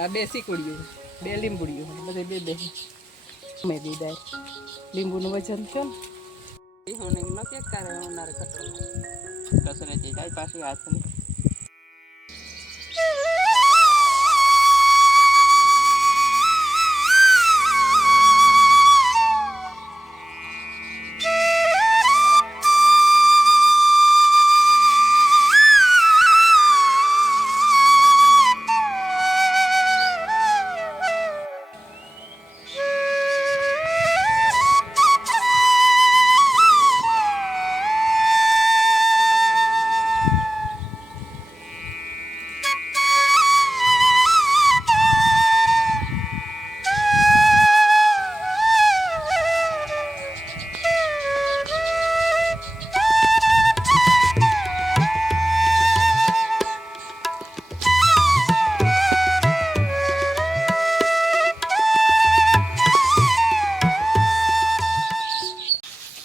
આ બે સીકુડીઓ, બે લીંબુડીઓ, બધે બે બે મેં દીધા. લીંબુનું વજન છે ને હું ન કે કરે ઉનારે કસરે જાય પાછી હાથની.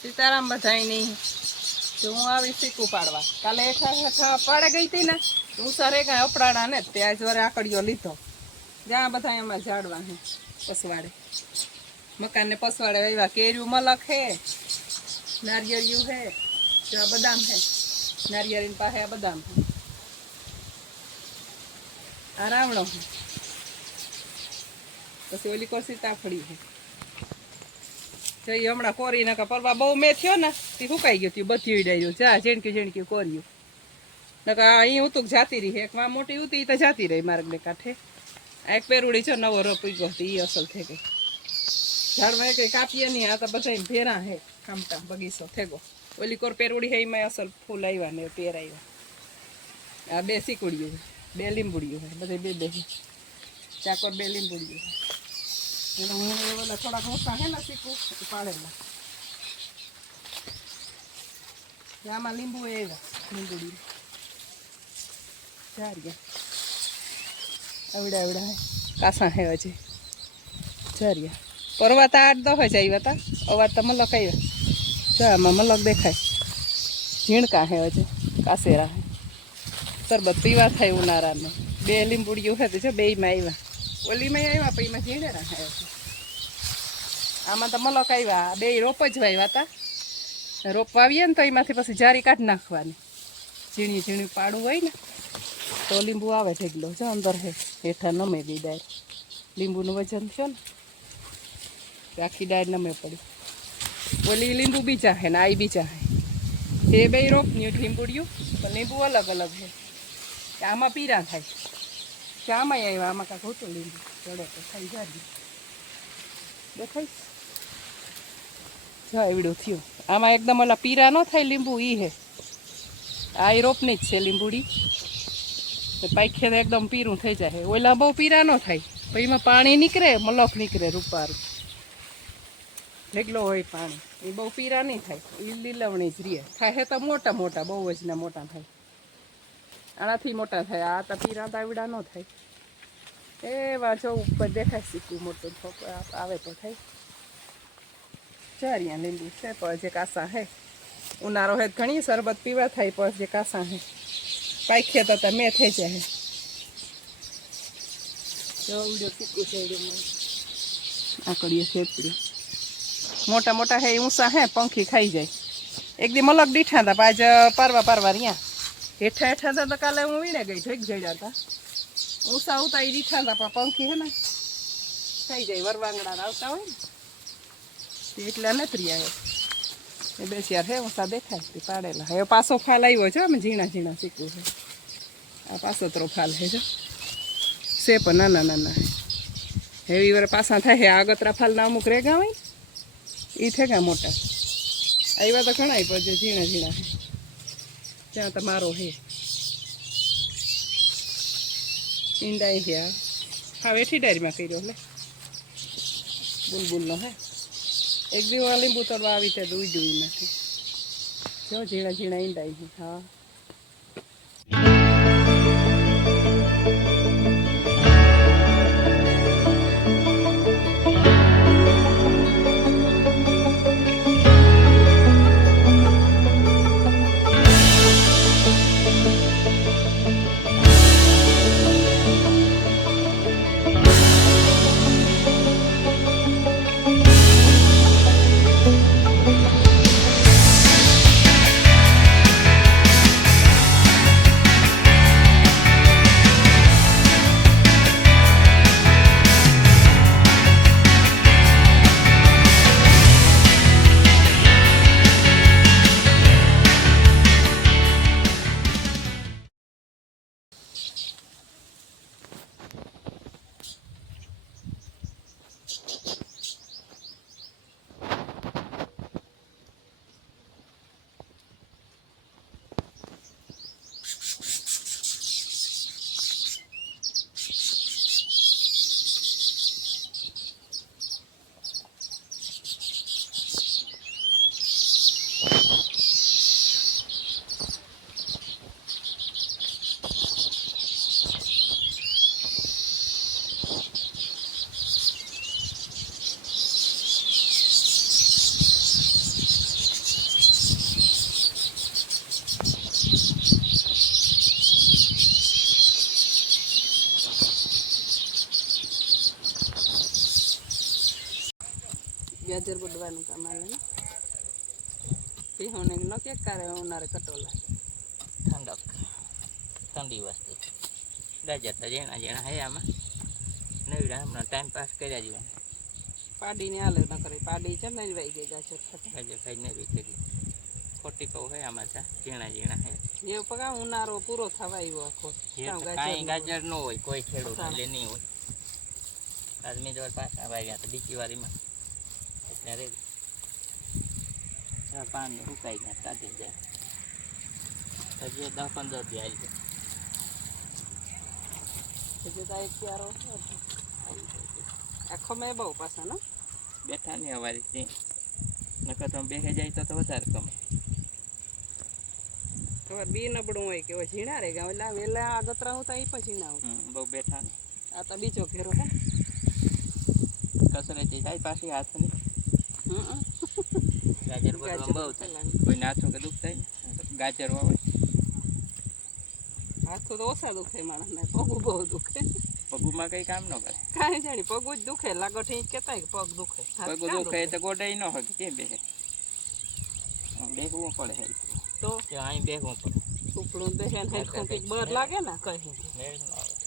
સીતારામ બધાય નહીં હું આવી શીખું પાડવા. કાલે હેઠા પાડે ગઈ હતી ને હું સરે કાંઈ અપડાડા ને ત્યાં જ વરે આકડીઓ લીધો. જ્યાં બધા એમાં ઝાડવા હે પસવાડે, મકાનને પસવાડે એવા કેર્યું મલક હે, નારિયેળિયું હે, આ બદામ હે, નારિયેળીની પાસે આ બદામ હે, આ રાવણો હે, પછી ઓલી કોર સીતાફળી હે. જઈ હમણાં કોરી નાખા પરવા બહુ મેં થયો ને તે સુકાઈ ગયું હતું, બધી ઉડાડ્યું જા ઝીણક્યું કોર્યું નકા અહીં ઉતું જાતી રહી. એક માં મોટી ઉતી એ તો જાતી રહી માર્ગને કાંઠે. આ એક પેરુડી છે નવો રોપી ગયો હતી, એ અસલ થઈ ગઈ. ઝાડમાં કંઈ કાપીએ નહીં, આ તો બધા ભેરા હે કામટા બગીચો થઈ ગયો. ઓલી કોર પેરુડી હે એમાં અસલ ફૂલ આવ્યા ને પેર આવ્યા. આ બે સીકુડીઓ, બે લીંબુડીઓ હે, બધે બે બે ચાકોર બે લીંબુડીઓ. એને હું ઓલા થોડાક મોટા હે ને શીખું પાડેલા. આમાં લીંબુ આવ્યા, લીંબુડી ઝારિયા આવડા આવડા હે, કાસા હે હજી ઝારિયા. પરવા તો 8-10 જ આવ્યા હતા, અવાર તો મલક આવ્યા. આમાં મલક દેખાય, ઝીણકા હે હજી, કાસેરા હે. શરબત પીવા થાય ઉનાળાને. બે લીંબુડીઓ હતી જો બેયમાં આવ્યા. ઓલીમાં આવ્યા પણ એમાં ઝીણેરા હે. આમાં તો મલક આવ્યા, બે રોપ જ વાવ્યા હતા. રોપ વાવીએ ને તો એમાંથી પછી જારી કાઢી નાખવાની. ઝીણી ઝીણી પાડું હોય ને તો લીંબુ આવે ઢેગલો જો અંદર હે, હેઠા નમે ગઈ ડાળ. લીંબુનું વજન છે ને આખી ડાળ નમે પડી. ઓલી લીંબુ બીજા હે ને આ બીજા હે. એ બે રોપની લીંબુડિયું પણ લીંબુ અલગ અલગ છે. આમાં પીરા થાય કે આમાં આવ્યા, આમાં કાંઈક હોતું લીંબુ ચડે તો થઈ જાય. દેખાઈશ જો એવડું થયું. આમાં એકદમ ઓલા પીરા ન થાય લીંબુ ઈ હે. આ રોપની જ છે લીંબુડી. પાખે તો એકદમ પીરું થઈ જાય. ઓલા બહુ પીરા ન થાય પણ એમાં પાણી નીકળે, મલક નીકળે રૂપારું ઢેગલો હોય પાણી. એ બહુ પીરા નહીં થાય, એ લીલવણી જ રીએ. થાય તો મોટા મોટા, બહુ જ ના મોટા થાય. આનાથી મોટા થાય. આ તો પીરા તાવડા ન થાય. એવા જો ઉપર દેખાય શીખવું મોટું આવે તો થાય. ચારિયા લીંબુ છે પણ જે કાસા હે. ઉનાળો હે ઘણી શરબત પીવા થાય પણ જે કાસા હે પાખે તો મેં થઈ જાય. આકડીએ છેતરી મોટા મોટા હે, ઊંચા હે, પંખી ખાઈ જાય. એક દી મલક દીઠા હતા પાછ પારવા રહ્યા. હેઠા હેઠા હતા તો કાલે હું વીણે ગઈ, ઢેક જડ્યા હતા. ઊંચા ઉતા એ દીઠા હતા પણ પંખી હે ને ખાઈ જાય. વરવાંગડા આવતા હોય ને એટલા નથી રહ્યા. એ બે ચાર હે ઊંચા દેખાય તે પાડેલા. હવે પાછો ફાલ આવ્યો છે, અમે ઝીણા ઝીણા શીખવું છે. આ પાસોતરો ફાલ હે જો છે પણ નાના નાના હે. હેવી વાર પાસા થાય. આગતરા ફાલના અમુક રેગા હોય એ થેગા મોટા આવ્યા તો ઘણા પણ ઝીણા ઝીણા હે. ત્યાં તો મારો હે ઈંડા ગયા. હા વેઠી ડાયરીમાં કર્યો એટલે બુલબુલનો હે. એક દિવસ લીંબુ તળવા આવી ત્યાં દૂઈ નથી જો ઝીણા ઝીણા ઈંડા. હા લેવાનું કામ આવે ને પીહોને ન કે કારે ઉનાળે કટોલા ઠંડક ઠંડી વસ્તુ ગાજર તો જેણા જેણા હે આમાં નવીડા હમણાં ટાઈમ પાસ કર્યા જીવાનું પાડીને હાલે ન કરે પાડી છે ને વાઈ ગઈ ગાજર ખાતા ગાજર ખાઈને બી કરી ખોટી કહું હે આમાં ચા ઝીણા ઝીણા હે એ પગા ઉનાળો પૂરો થવા આવ્યો આખો કાંઈ ગાજર ન હોય કોઈ ખેડૂત એટલે નહીં હોય આદમી જોર પાછા વાગ્યા તો ડીકી વારીમાં એટલે રેડી પાન સુકાઈ ગયા કાઢી જાય હજી 10-15 દી આવી જાય હજી તો એક ક્યારો આખો મેં બહુ પાછા ને બેઠા નહીં અમારી નકર તો બેસી જાય તો વધારે કમે ખબર બી નબળું હોય કે ઝીણા રે ગયા એટલે વેલા આગતરા હું તો એ પણ ઝીણા બહુ બેઠા નહીં આ તો બીજો ઘેરો હે કસરતી થાય પાછી હાથની ગાજર બધું બહુ થાય કોઈ નાચો કે દુઃખ થાય ને ગાજર વાવે હાથો તો ઓછા દુખે માણસને પગું બહુ દુખે પગુમાં કઈ કામ ન કરે કાંઈ જાણી પગું જ દુખે લાગો ઠીક કહેતા કે પગ દુખે પગ દુખે તો ગોડાઈ ન હોય કેમ બેસે બેસવું પડે તો અહીં બેસવું પડે ઉપડું બેસે ને કંઈક બર લાગે ને કઈ મેળ ન આવે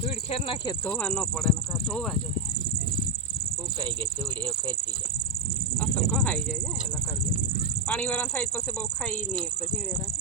ધૂળ ખેર નાખીએ ધોવા ન પડે ને ધોવા જોઈએ સુકાઈ ગઈ ધૂળ એ ખેંચી જાય અસલ કહાઈ જાય એટલે કરીએ પાણી વાળા થાય પછી બહુ ખાઈ નહીં એક તો ઝીણે રાખે